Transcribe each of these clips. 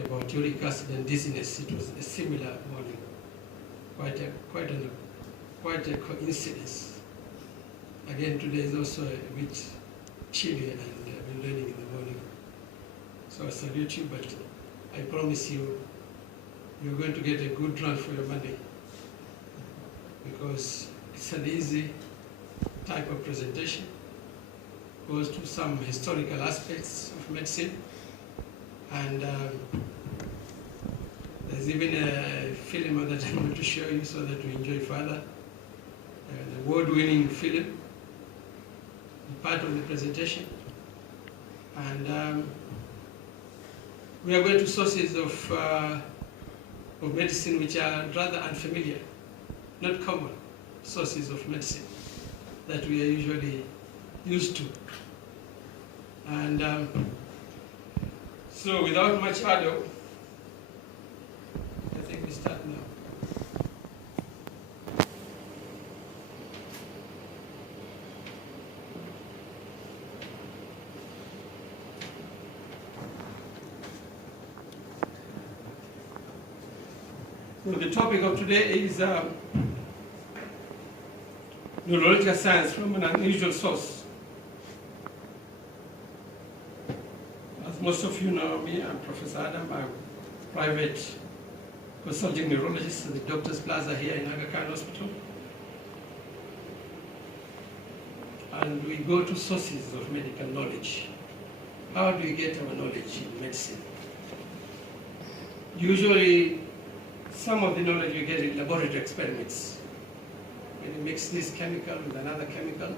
about uric acid and dizziness. It was a similar morning, quite a coincidence. Again, today is also a bit chilly, and I've been raining in the morning. So I salute you, but I promise you, you're going to get a good run for your money, because it's an easy type of presentation, goes to some historical aspects of medicine, and there's even a film that I'm going to show you so that you enjoy further. An award-winning film, part of the presentation. And we are going to sources of medicine which are rather unfamiliar, not common sources of medicine that we are usually used to. And so without much ado, I think we start now. So the topic of today is neurological science from an unusual source. As most of you know me, I'm Professor Adam. I'm a private consulting neurologist at the Doctors Plaza here in Aga Khan Hospital. And we go to sources of medical knowledge. How do we get our knowledge in medicine? Usually, some of the knowledge you get in laboratory experiments. When you mix this chemical with another chemical,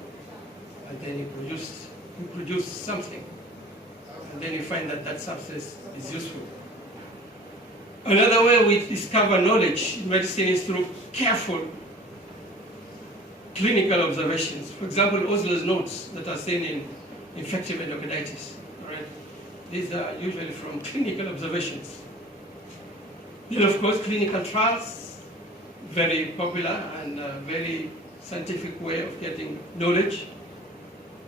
and then you produce something, and then you find that that substance is useful. Another way we discover knowledge in medicine is through careful clinical observations. For example, Osler's notes that are seen in infective endocarditis. Right? These are usually from clinical observations. Then, of course, clinical trials, very popular and a very scientific way of getting knowledge.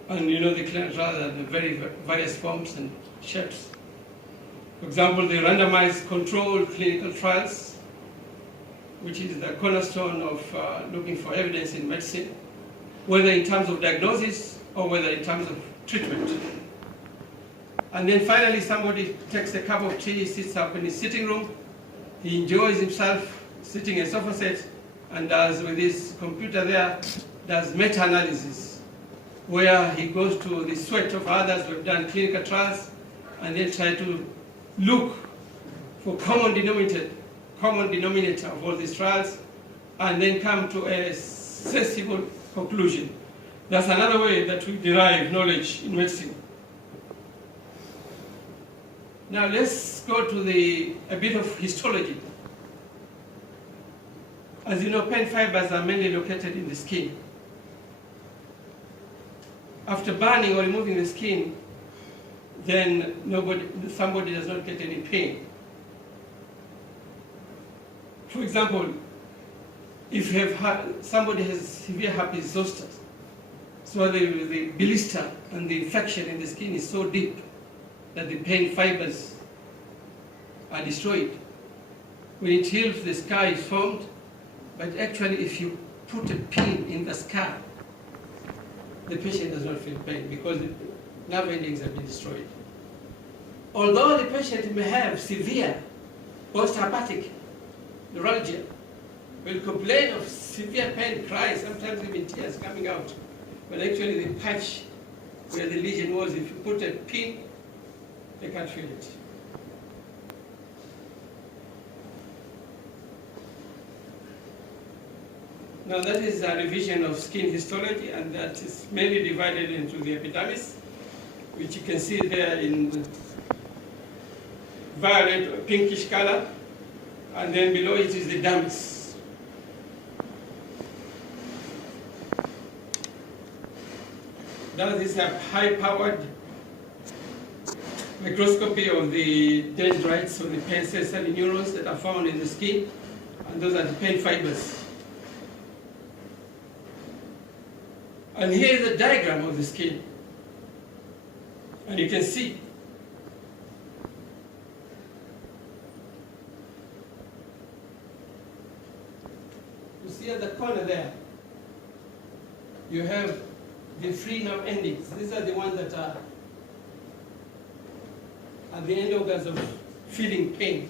And you know, the clinical trials are the very various forms and shapes. For example, the randomized controlled clinical trials, which is the cornerstone of looking for evidence in medicine, whether in terms of diagnosis or whether in terms of treatment. And then finally, somebody takes a cup of tea, sits up in his sitting room, he enjoys himself sitting in a sofa set, and does, with his computer there, does meta-analysis, where he goes to the sweat of others who have done clinical trials, and then try to look for common denominator of all these trials, and then come to a sensible conclusion. That's another way that we derive knowledge in medicine. Now let's go to a bit of histology. As you know, pain fibers are mainly located in the skin. After burning or removing the skin, then somebody does not get any pain. For example, if you have somebody has severe herpes zoster, so the blister and the infection in the skin is so deep that the pain fibers are destroyed. When it heals, the scar is formed, but actually if you put a pin in the scar, the patient does not feel pain because the nerve endings have been destroyed. Although the patient may have severe post-herpetic neuralgia, will complain of severe pain, cry, sometimes even tears coming out, but actually the patch where the lesion was, if you put a pin, they can't feel it. Now that is a revision of skin histology, and that is mainly divided into the epidermis, which you can see there in violet or pinkish color, and then below it is the dermis. Now this is a high-powered microscopy of the dendrites of the pain sensory neurons that are found in the skin, and those are the pain fibers. And here is a diagram of the skin, and you can see see at the corner there, you have the free nerve endings. These are the ones that are at the end organs of feeling pain.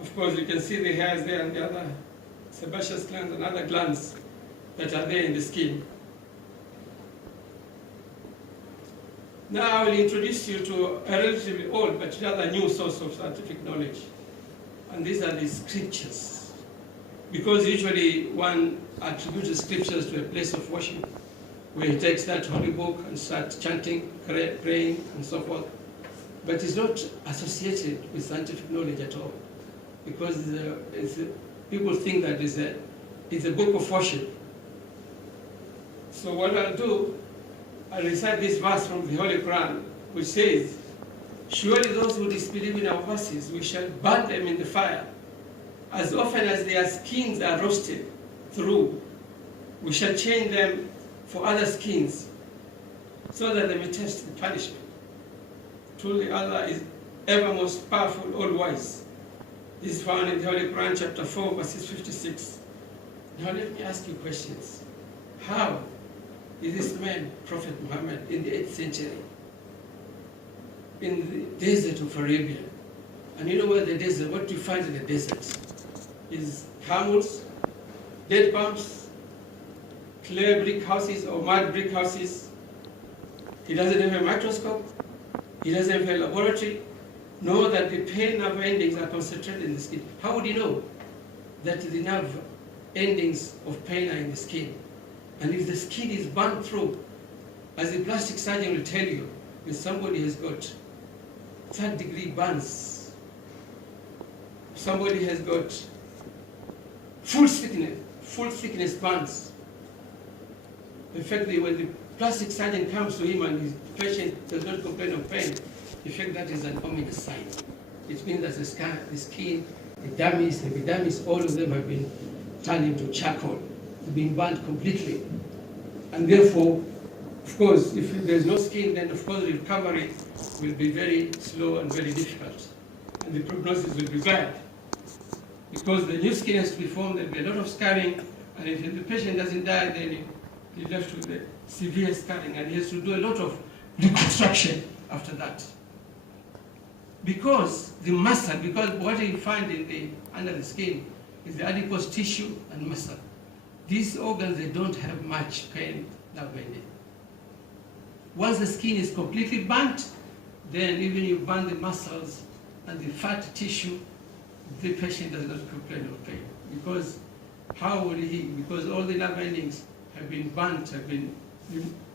Of course, you can see the hairs there and the other sebaceous glands and other glands that are there in the skin. Now I will introduce you to a relatively old but rather new source of scientific knowledge. And these are the scriptures. Because usually one attributes the scriptures to a place of worship, where he takes that holy book and starts chanting, praying, and so forth. But it's not associated with scientific knowledge at all. Because people think that it's a book of worship. So what I'll do, I'll recite this verse from the Holy Quran, which says, "Surely those who disbelieve in our verses, we shall burn them in the fire. As often as their skins are roasted through, we shall change them for other skins, so that they may taste the punishment. Truly Allah is ever most powerful, all wise." This is found in the Holy Quran, chapter 4, verses 56. Now let me ask you questions. How is this man, Prophet Muhammad, in the 8th century, in the desert of Arabia? And you know where the desert, what do you find in the desert? Is camels, dead palms, clay brick houses or mud brick houses. He doesn't have a microscope. He doesn't have a laboratory. Know that the pain nerve endings are concentrated in the skin. How would you know that the nerve endings of pain are in the skin? And if the skin is burnt through, as the plastic surgeon will tell you, if somebody has got 3rd-degree burns, somebody has got full thickness burns. In fact, when the plastic surgeon comes to him and his patient does not complain of pain, in fact, that is an ominous sign. It means that the skin, the dermis, the epidermis, all of them have been turned into charcoal, been burnt completely. And therefore, of course, if there's no skin, then of course the recovery will be very slow and very difficult. And the prognosis will be bad. Because the new skin has to be formed, there will be a lot of scarring, and if the patient doesn't die, then he's left with the severe scarring, and he has to do a lot of reconstruction after that. Because the muscle, because what you find under the skin is the adipose tissue and muscle. These organs, they don't have much pain nerve ending. Once the skin is completely burnt, then even you burn the muscles and the fat tissue, the patient does not complain of pain. Because how would he? Because all the nerve endings have been burnt,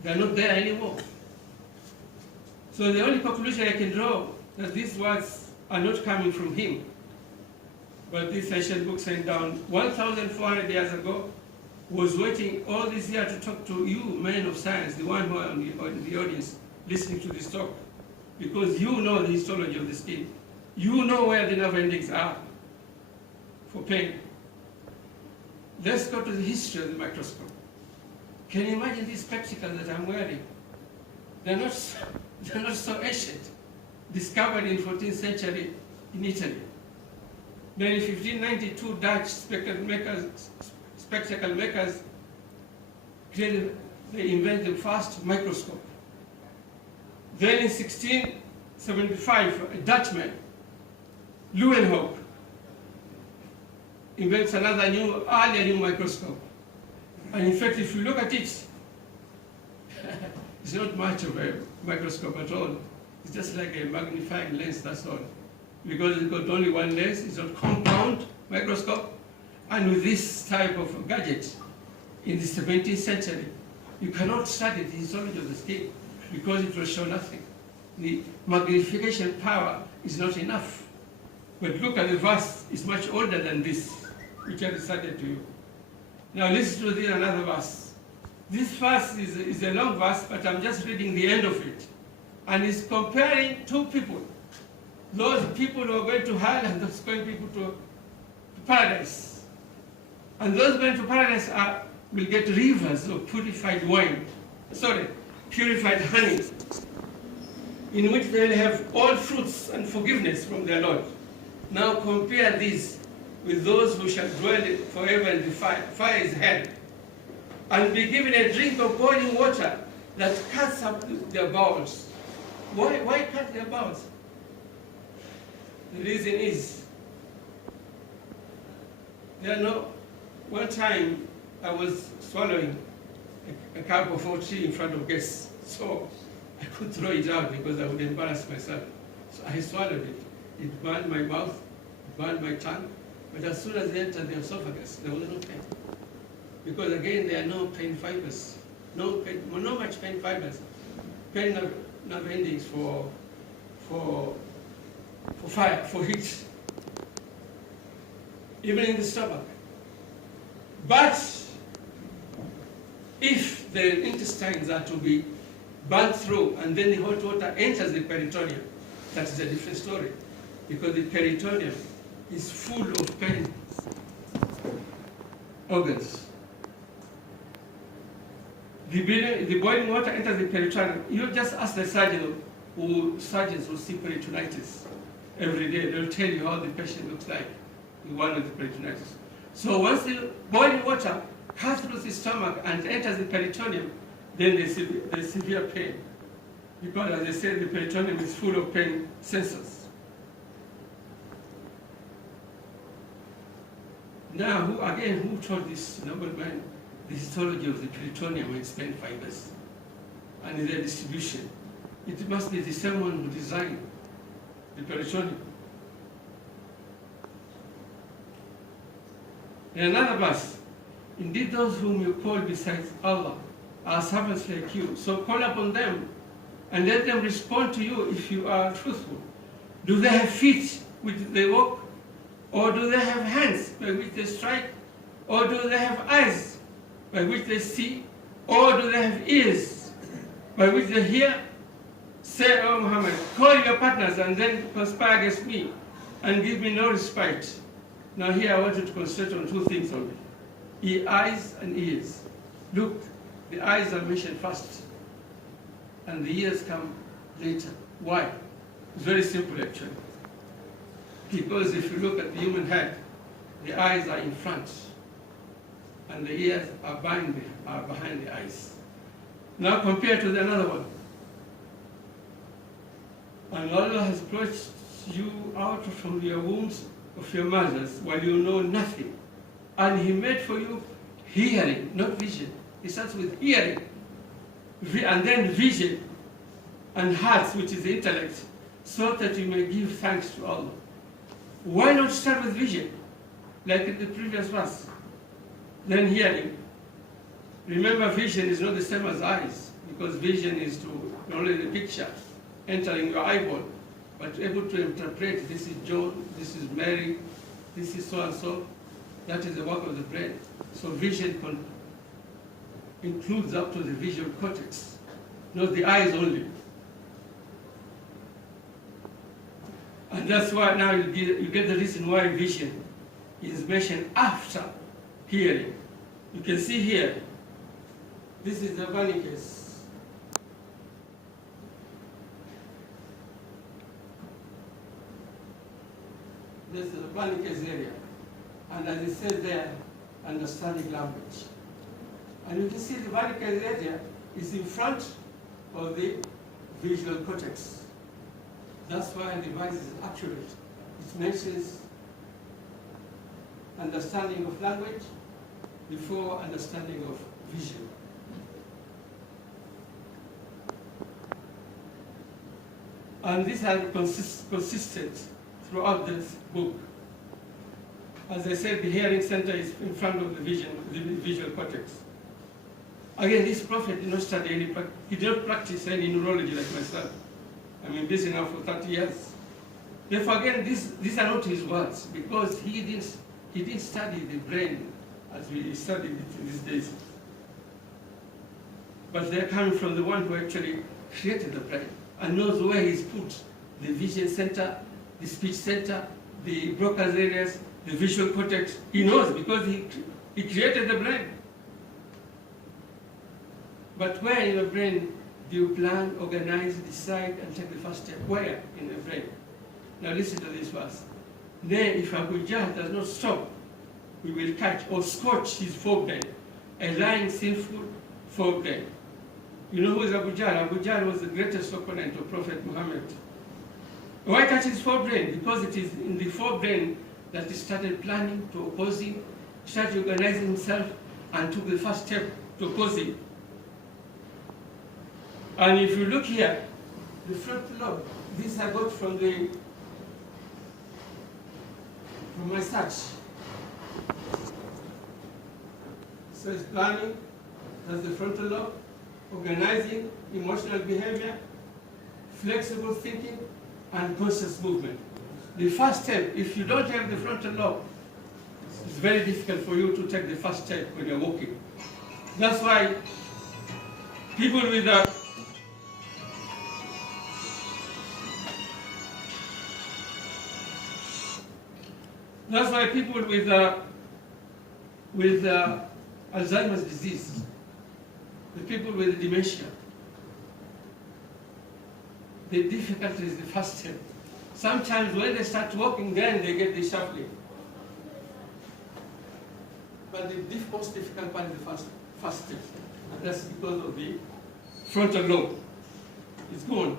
they're not there anymore. So the only conclusion I can draw that these words are not coming from him, but this ancient book sent down 1,400 years ago, was waiting all this year to talk to you, men of science, the one who are in the audience listening to this talk, because you know the histology of the skin. You know where the nerve endings are for pain. Let's go to the history of the microscope. Can you imagine these spectacles that I'm wearing? They're not so ancient. Discovered in 14th century in Italy. Then in 1592, Dutch spectacle makers they invented the first microscope. Then in 1675, a Dutchman, Leeuwenhoek, invents another earlier new microscope. And in fact, if you look at it, it's not much of a microscope at all. It's just like a magnifying lens, that's all. Because it's got only one lens, it's a compound microscope. And with this type of gadget, in the 17th century, you cannot study the histology of the skin because it will show nothing. The magnification power is not enough. But look at the verse, it's much older than this, which I recited to you. Now listen to this another verse. This verse is a long verse, but I'm just reading the end of it. And it's comparing two people. Those people who are going to hell and those going people to paradise. And those going to paradise will get rivers of purified wine. Purified honey, in which they will have all fruits and forgiveness from their Lord. Now compare this with those who shall dwell forever in the fire. Fire is hell. And be given a drink of boiling water that cuts up their bowels. Why cut their bowels? The reason is, one time I was swallowing a cup of hot tea in front of guests, so I could throw it out because I would embarrass myself. So I swallowed it. It burned my mouth, it burned my tongue, but as soon as it entered the esophagus, there was no pain. Because again, there are no pain fibers, no much pain fibers. Pain nerve endings for fire, for heat, even in the stomach. But if the intestines are to be burnt through and then the hot water enters the peritoneum, that is a different story, because the peritoneum is full of pain organs. The boiling water enters the peritoneum. You just ask the surgeon, surgeons who see peritonitis every day, they'll tell you how the patient looks like, the one with the peritonitis. So once the boiling water cuts through the stomach and enters the peritoneum, then there's severe pain. Because as I said, the peritoneum is full of pain sensors. Now, who taught this noble man the histology of the peritoneum and its pain fibers and their distribution? It must be the same one who designed the peritoneum. In another verse, indeed those whom you call besides Allah are servants like you, so call upon them and let them respond to you if you are truthful. Do they have feet which they walk? Or do they have hands by which they strike? Or do they have eyes by which they see? Or do they have ears by which they hear? Say, O Muhammad, call your partners and then conspire against me and give me no respite. Now here I want you to concentrate on two things only. Eyes and ears. Look, the eyes are mentioned first and the ears come later. Why? It's very simple actually. Because if you look at the human head, the eyes are in front and the ears are behind the eyes. Now compare to another one. And Allah has brought you out from your wombs of your mothers while you know nothing. And He made for you hearing, not vision. It starts with hearing, and then vision, and hearts, which is the intellect, so that you may give thanks to Allah. Why not start with vision, like in the previous verse? Then hearing. Remember, vision is not the same as eyes, because vision is to not only the picture entering your eyeball, but able to interpret, this is John, this is Mary, this is so and so. That is the work of the brain. So vision includes up to the visual cortex, not the eyes only. And that's why now you get the reason why vision is mentioned after hearing. You can see here, this is the Wernicke's. This is the Wernicke's area. And as it says there, understanding language. And you can see the Wernicke's area is in front of the visual cortex. That's why the device is accurate. It mentions understanding of language before understanding of vision. And these are consistent throughout this book. As I said, the hearing center is in front of the visual cortex. Again, this prophet did not study he did not practice any neurology like myself. I've been busy now for 30 years. Therefore, again, these are not his words, because he didn't study the brain as we study it in these days. But they're coming from the one who actually created the brain and knows where he's put the vision center, the speech center, the Broca's areas, the visual cortex. He knows because he created the brain. But where in the brain do you plan, organize, decide, and take the first step? Where in the brain? Now listen to this verse. Then if Abu Jahl does not stop, we will catch or scorch his forehead, a lying, sinful forehead. You know who is Abu Jahl? Abu Jahl was the greatest opponent of Prophet Muhammad. Why catch his forebrain? Because it is in the forebrain that he started planning to oppose him, started organizing himself, and took the first step to oppose him. And if you look here, the front lobe, this I got from my search. So it's planning, that's the frontal lobe, organizing, emotional behavior, flexible thinking, and conscious movement. The first step, if you don't have the frontal lobe, it's very difficult for you to take the first step when you're walking. That's why people with Alzheimer's disease, the people with dementia, the difficulty is the first step. Sometimes when they start walking, then they get the shuffling. But the most difficult part is the first step. And that's because of the frontal lobe. It's gone.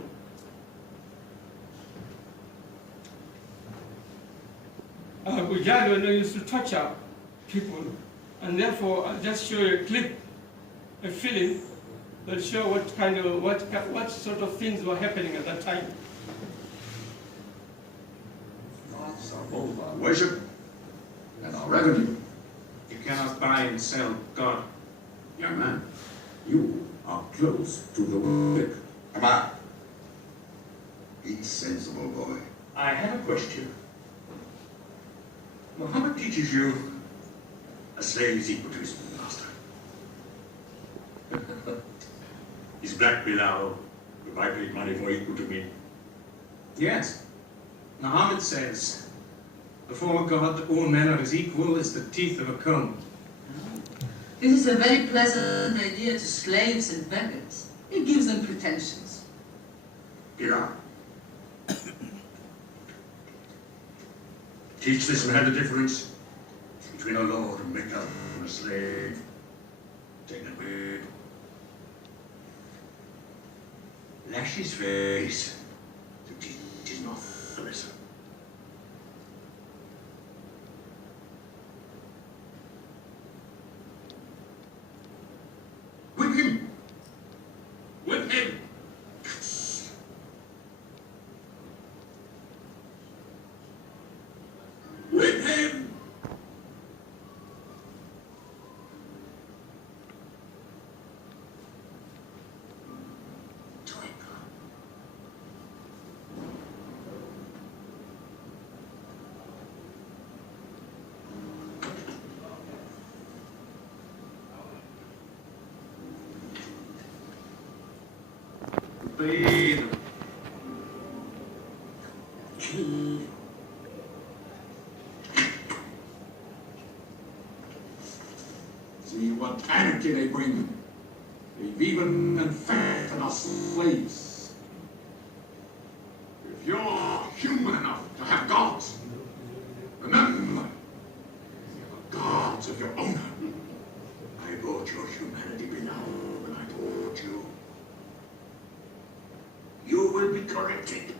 Abu Jahl used to torture people, and therefore I'll just show you a clip, a film that show what sort of things were happening at that time. Gods are both our worship and our revenue. You cannot buy and sell God. Young man, you are close to the whip. Come on. Be sensible, boy. I have a question. Muhammad teaches you a slave is equal to his master. Is Black Bilal, if I paid money for, equal to me? Yes. Muhammad says, before God, all men are as equal as the teeth of a comb. This is a very pleasant idea to slaves and beggars. It gives them pretensions. Get up. Teach this man the difference between a lord of Mecca and a slave. Take that word. Lash his face to teach his mouth a lesson. Whip him! Whip him! Whip him! Breathe. See what anarchy they bring. They've even infected us slaves. If you're human enough to have gods, remember, you're gods of your own. I bought your humanity below when I taught you. You will be corrected.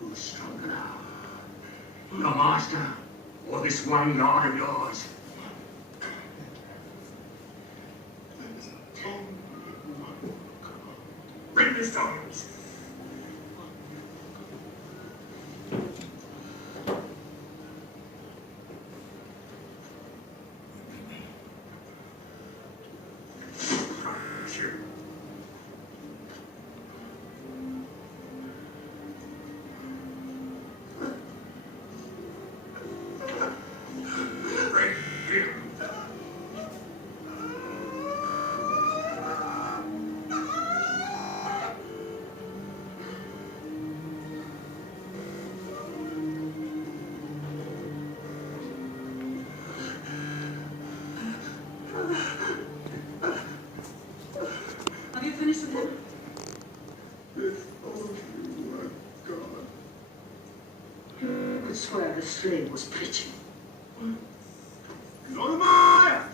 Who's stronger now? Your master, or this one lord of yours? Bring the stones. Bring him. Lucifer? If only you were God. It's where the slave was preaching. Lormaya!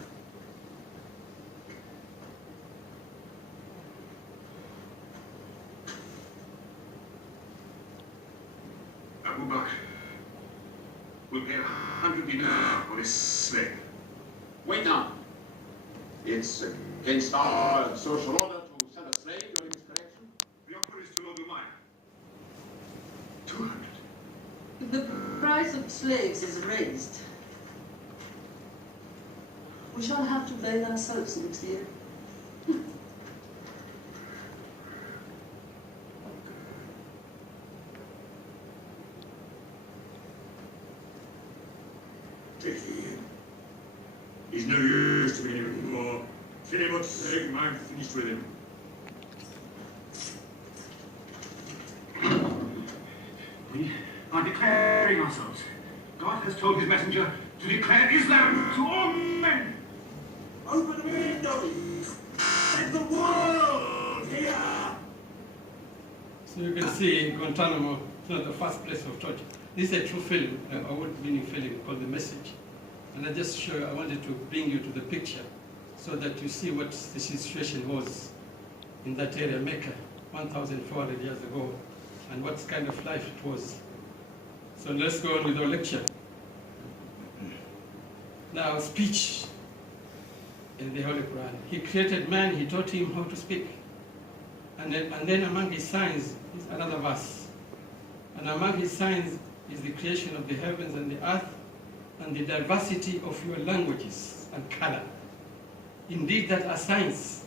Abu Bakr will pay 100 dinar for this slave. Wait now. It's against our social order to send a slave during his collection. The offer is to Lord Umaya. 200. If the price of slaves is raised, we shall have to bathe ourselves next year. Take him. He's no use to me anymore. Kill him or take him, I'm finished with him. We are declaring ourselves. God has told his messenger to declare Islam to all men. Open the windows! Let the world hear! So you can see in Guantanamo, it's not the first place of torture. This is a true film, an award-winning film called The Message. And I wanted to bring you to the picture so that you see what the situation was in that area, Mecca, 1,400 years ago, and what kind of life it was. So let's go on with our lecture. Now, speech in the Holy Quran. He created man, he taught him how to speak. And then among his signs is another verse. And among his signs is the creation of the heavens and the earth, and the diversity of your languages and color. Indeed, that are signs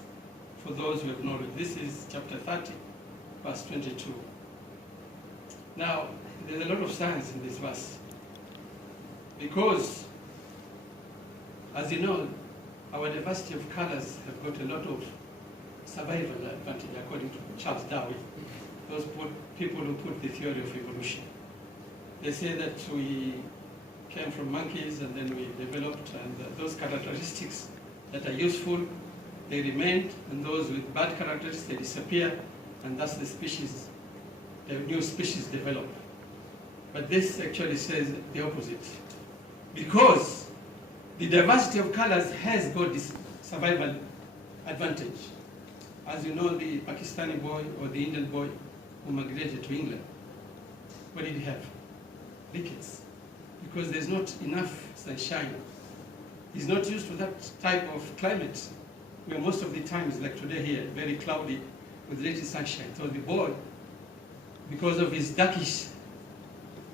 for those who have knowledge. This is chapter 30, verse 22. Now, there's a lot of science in this verse. Because, as you know, our diversity of colors have got a lot of survival advantage, according to Charles Darwin, those people who put the theory of evolution. They say that we came from monkeys and then we developed, and those characteristics that are useful, they remained, and those with bad characteristics, they disappear, and thus the new species develop. But this actually says the opposite. Because the diversity of colors has got this survival advantage. As you know, the Pakistani boy or the Indian boy who migrated to England, what did he have? Rickets. Because there's not enough sunshine. He's not used to that type of climate, where most of the time is like today here, very cloudy with little sunshine. So the boy, because of his darkish,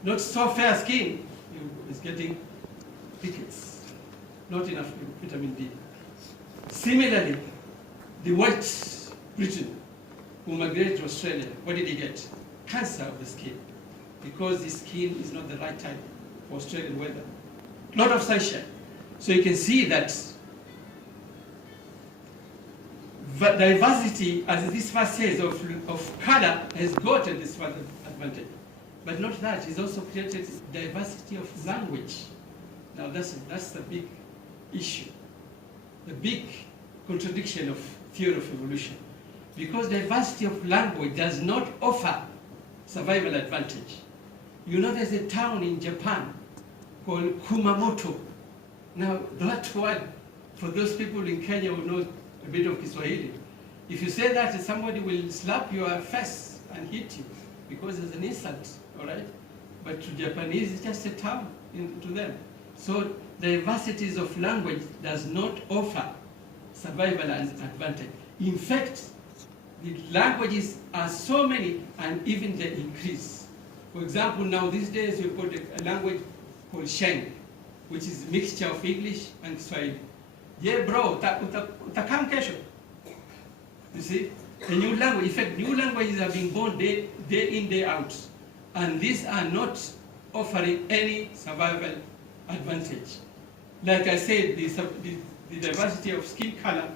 not so fair skin, is getting rickets, not enough vitamin D. Similarly, the white Briton who migrated to Australia, what did he get? Cancer of the skin, because his skin is not the right type for Australian weather. Lot of sunshine. So you can see that diversity, as this verse says, of color has gotten this advantage. But not that, it's also created diversity of language. Now that's the big issue, the big contradiction of theory of evolution. Because diversity of language does not offer survival advantage. You know, there's a town in Japan called Kumamoto. Now, that word, for those people in Kenya who know a bit of Kiswahili, if you say that, somebody will slap your face and hit you, because it's an insult, all right? But to Japanese, it's just a town to them. So diversities of language does not offer survival advantage. In fact, the languages are so many, and even they increase. For example, now these days we've got a language called Sheng, which is a mixture of English and Swahili. Yeah, bro, utakam kesho. You see, a new language. In fact, new languages are being born day in, day out, and these are not offering any survival advantage. Like I said, the diversity of skin color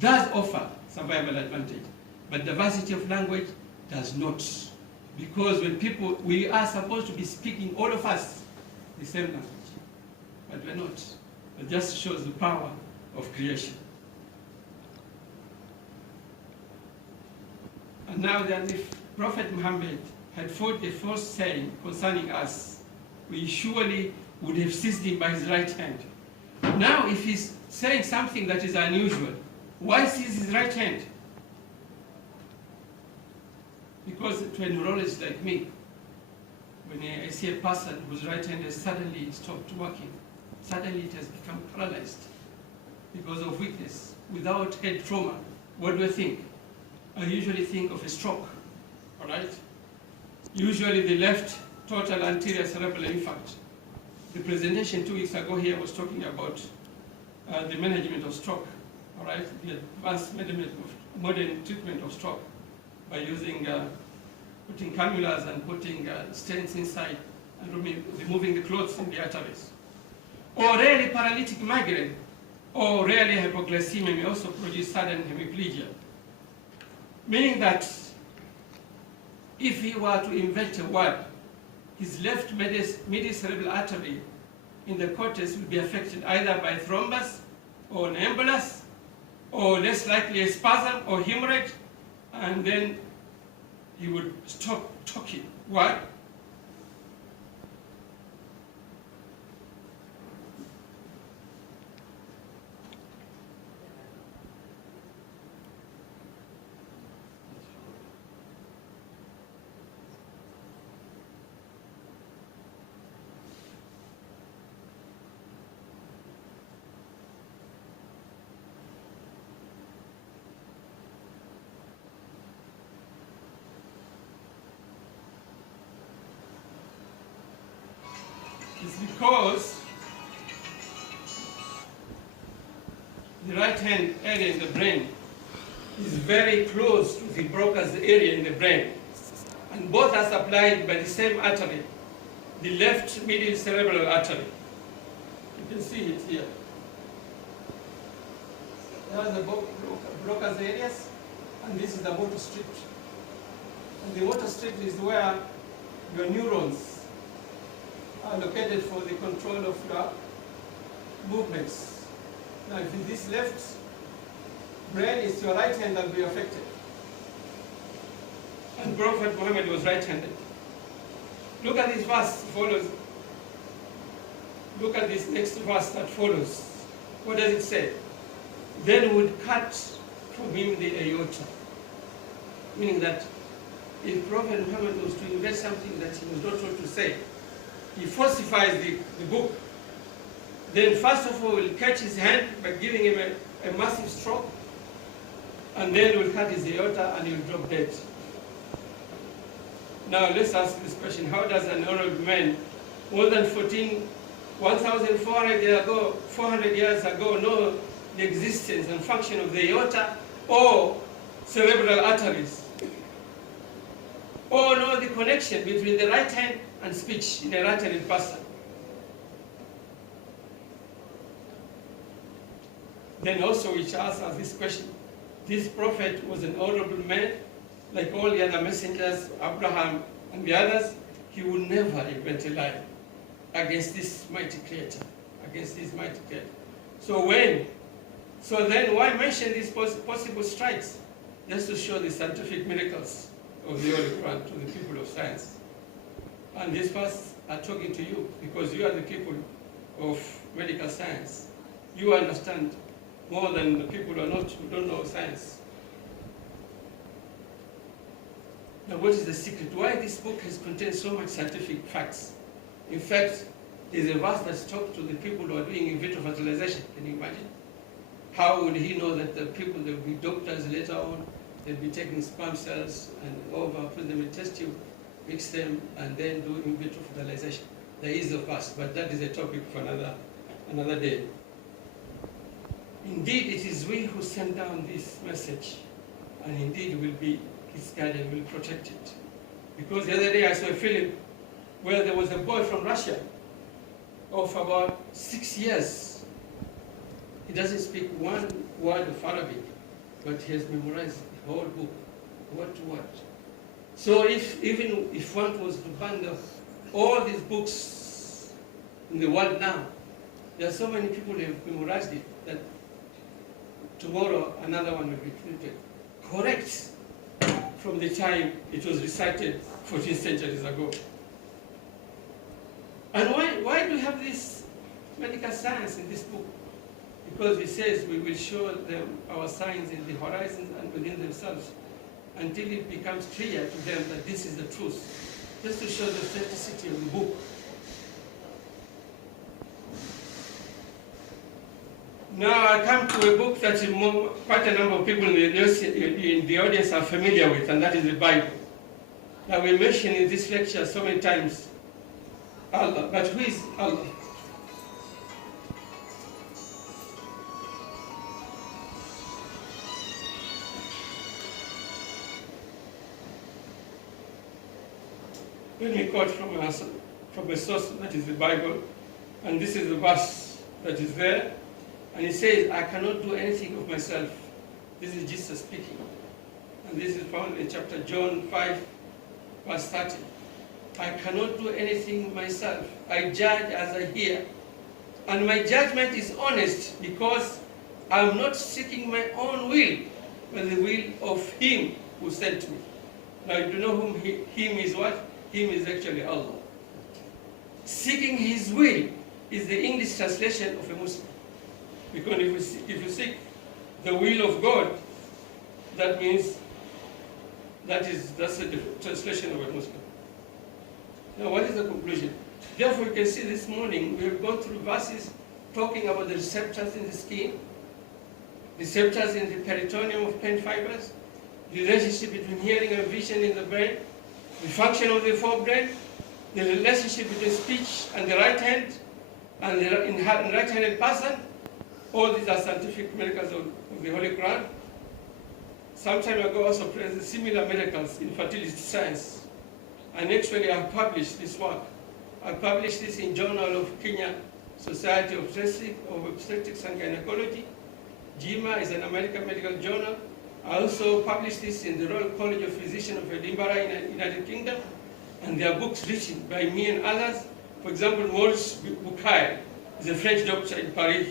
does offer survival advantage, but diversity of language does not. Because when we are supposed to be speaking, all of us, the same language, but we're not. It just shows the power of creation. now that if Prophet Muhammad had fought a false saying concerning us, we surely would have seized him by his right hand. Now, if he's saying something that is unusual, why seize his right hand? Because to a neurologist like me, when I see a person whose right hand has suddenly stopped working, suddenly it has become paralyzed because of weakness, without head trauma, what do I think? I usually think of a stroke, all right? Usually the left total anterior cerebral infarct. The presentation 2 weeks ago here was talking about the management of stroke, all right? The advanced management of modern treatment of stroke by using putting cannulas and putting stents inside and removing the clots in the arteries. Or rarely paralytic migraine, or rarely hypoglycemia may also produce sudden hemiplegia. Meaning that if he were to invent a word, his left medial cerebral artery in the cortex will be affected either by thrombus or an embolus, or less likely a spasm or hemorrhage, and then he would stop talking. Why? It's because the right hand area in the brain is very close to the Broca's area in the brain. And both are supplied by the same artery, the left medial cerebral artery. You can see it here. There's the Broca's areas, and this is the motor strip. And the motor strip is where your neurons are located for the control of your movements. Now, if this left brain is your right hand, that will be affected. And Prophet Muhammad was right-handed. Look at this verse follows. Look at this next verse that follows. What does it say? Then would cut from him the aorta. Meaning that if Prophet Muhammad was to invent something that he was not told to say, he falsifies the book, then first of all will catch his hand by giving him a massive stroke, and then will cut his aorta and he will drop dead. Now let's ask this question: how does an honorable man more than 1,400 years ago know the existence and function of the aorta or cerebral arteries, or know the connection between the right hand and speech in a right-handed person? Then also we shall ask this question: this prophet was an honorable man, like all the other messengers, Abraham and the others. He would never invent a lie against this mighty creator, against this mighty creator. So then why mention these possible strikes? Just to show the scientific miracles of the Holy Quran to the people of science. And these verses are talking to you because you are the people of medical science. You understand more than the people who don't know science. Now, what is the secret? Why this book has contained so much scientific facts? In fact, there's a verse that talks to the people who are doing in vitro fertilization. Can you imagine? How would he know that the people, there will be doctors later on, they'll be taking sperm cells and put them in a test tube, mix them, and then do in vitro fertilization? There is a verse, but that is a topic for another day. Indeed, it is we who send down this message, and indeed will be his guardian, will protect it. Because the other day I saw a film where there was a boy from Russia of about 6 years. He doesn't speak one word of Arabic, but he has memorized the whole book, word to word. So even if one was to ban all these books in the world now, there are so many people who have memorized it that tomorrow another one will be printed. Correct from the time it was recited 14 centuries ago. And why do we have this medical science in this book? Because it says we will show them our signs in the horizon and within themselves until it becomes clear to them that this is the truth, just to show the authenticity of the book. Now I come to a book that quite a number of people in the audience are familiar with, and that is the Bible. Now we mentioned in this lecture so many times Allah, but who is Allah? Let me quote from a source, that is the Bible, and this is the verse that is there, and it says, I cannot do anything of myself. This is Jesus speaking, and this is found in chapter John 5, verse 30. I cannot do anything myself. I judge as I hear, and my judgment is honest because I am not seeking my own will, but the will of Him who sent me. Now you know whom Him is what? Him is actually Allah. Seeking His will is the English translation of a Muslim. Because if you seek the will of God, that means that's the translation of a Muslim. Now what is the conclusion? Therefore you can see this morning we have gone through verses talking about the receptors in the skin, receptors in the peritoneum of pain fibers, the relationship between hearing and vision in the brain, the function of the forebrain, the relationship between speech and the right hand, and the right-handed person. All these are scientific miracles of the Holy Quran. Some time ago also present similar miracles in fertility science. And actually I've published this work. I published this in Journal of Kenya Society of Obstetrics and Gynecology. JIMA is an American medical journal. I also published this in the Royal College of Physicians of Edinburgh in the United Kingdom, and there are books written by me and others. For example, Maurice Bucaille is a French doctor in Paris,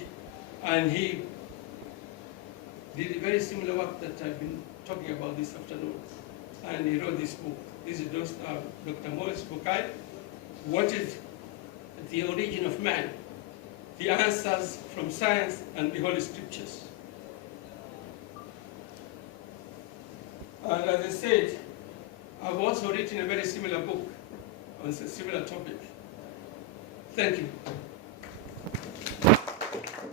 and he did a very similar work that I've been talking about this afternoon, and he wrote this book. This is Dr. Maurice Bucaille. What is the origin of man? The answers from science and the Holy Scriptures. And as I said, I've also written a very similar book on a similar topic. Thank you.